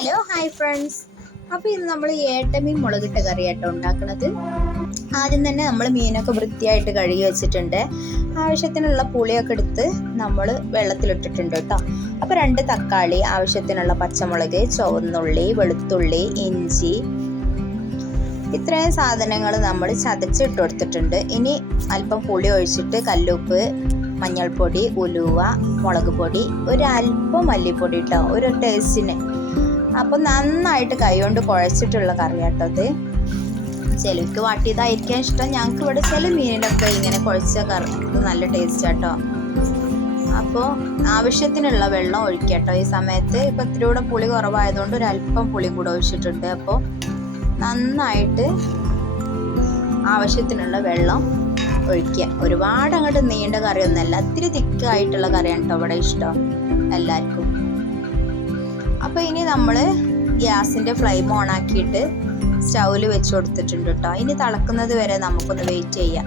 Hello hi friends അപ്പോൾ ഇന്ന് നമ്മൾ ഏട്ടമീൻ മുളകിട്ട കറി ആട്ടോ ഉണ്ടാക്കുന്നത് ആദ്യം തന്നെ നമ്മൾ മീനൊക്കെ വൃത്തിയായിട്ട് കഴുകി വെച്ചിട്ടുണ്ട്. ആവശ്യത്തിനുള്ള പുളിയൊക്കെ എടുത്ത് നമ്മൾ വെള്ളത്തിലിട്ടിട്ടുണ്ട് കേട്ടോ. അപ്പോൾ രണ്ട് തക്കാളി ആവശ്യത്തിനുള്ള പച്ചമുളക് ചുവന്നുള്ളി വെളുത്തുള്ളി ഇഞ്ചി ഇത്രയും സാധനങ്ങൾ നമ്മൾ ചതച്ചിട്ട് കൊടുത്തിട്ടുണ്ട്. ഇനി അല്പം പുളി ഒഴിച്ചിട്ട് കല്ലുപ്പ് മഞ്ഞൾപ്പൊടി ഉലുവ മുളക് പൊടി ഒരു അല്പം മല്ലിപ്പൊടി ഇട്ടോ ഒരു ടേസ്റ്റിന് അപ്പോൾ നന്നായിട്ട് കൈകൊണ്ട് കുഴച്ചിട്ടുള്ള കറി കേട്ടോ ഇത്. ചിലർക്ക് വാട്ടിയതായിരിക്കാൻ ഇഷ്ടം. ഞങ്ങൾക്ക് ഇവിടെ ചില മീനിനൊക്കെ ഇങ്ങനെ കുഴച്ച കറി നല്ല ടേസ്റ്റ് കേട്ടോ അപ്പോൾ ആവശ്യത്തിനുള്ള വെള്ളം ഒഴിക്കട്ടോ ഈ സമയത്ത് ഇപ്പം ഇത്തിരി കൂടെ പുളി കുറവായതുകൊണ്ട് ഒരു അല്പം പുളി കൂടെ ഒഴിച്ചിട്ടുണ്ട്. അപ്പോൾ നന്നായിട്ട് ആവശ്യത്തിനുള്ള വെള്ളം ഒഴിക്കുക. ഒരുപാട് അങ്ങോട്ട് നീണ്ട കറിയൊന്നുമല്ല. ഇത്തിരി തിക്കായിട്ടുള്ള കറിയാണ് കേട്ടോ ഇവിടെ ഇഷ്ടം. എല്ലാവർക്കും. അപ്പോൾ ഇനി നമ്മൾ ഗ്യാസിന്റെ ഫ്ലെയിം ഓൺ ആക്കിയിട്ട് സ്റ്റൗവിൽ വെച്ച് കൊടുത്തിട്ടുണ്ട് കേട്ടോ. ഇനി തിളക്കുന്നത് വരെ നമുക്കൊന്ന് വെയിറ്റ് ചെയ്യാം.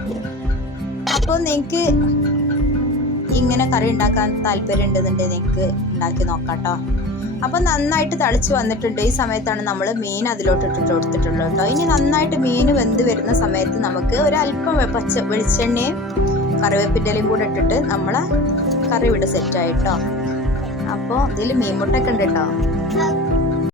അപ്പോൾ നിങ്ങൾക്ക് ഇങ്ങനെ കറി ഉണ്ടാക്കാൻ താല്പര്യം ഉണ്ടെന്നുണ്ടെങ്കിൽ നിങ്ങൾക്ക് ഉണ്ടാക്കി നോക്കാം കേട്ടോ. അപ്പോൾ നന്നായിട്ട് തളിച്ച് വന്നിട്ടുണ്ട്. ഈ സമയത്താണ് നമ്മൾ മീൻ അതിലോട്ട് ഇട്ടിട്ട് കൊടുത്തിട്ടുള്ളത് കേട്ടോ. ഇനി നന്നായിട്ട് മീൻ വെന്ത് വരുന്ന സമയത്ത് നമുക്ക് ഒരല്പം പച്ച വെളിച്ചെണ്ണയും കറിവേപ്പിന്റെലയും കൂടെ ഇട്ടിട്ട് നമ്മളെ കറി ഇവിടെ സെറ്റായിട്ടോ അപ്പോൾ ഇതിൽ മീൻമുട്ടൊക്കെ ഉണ്ട് കേട്ടോ.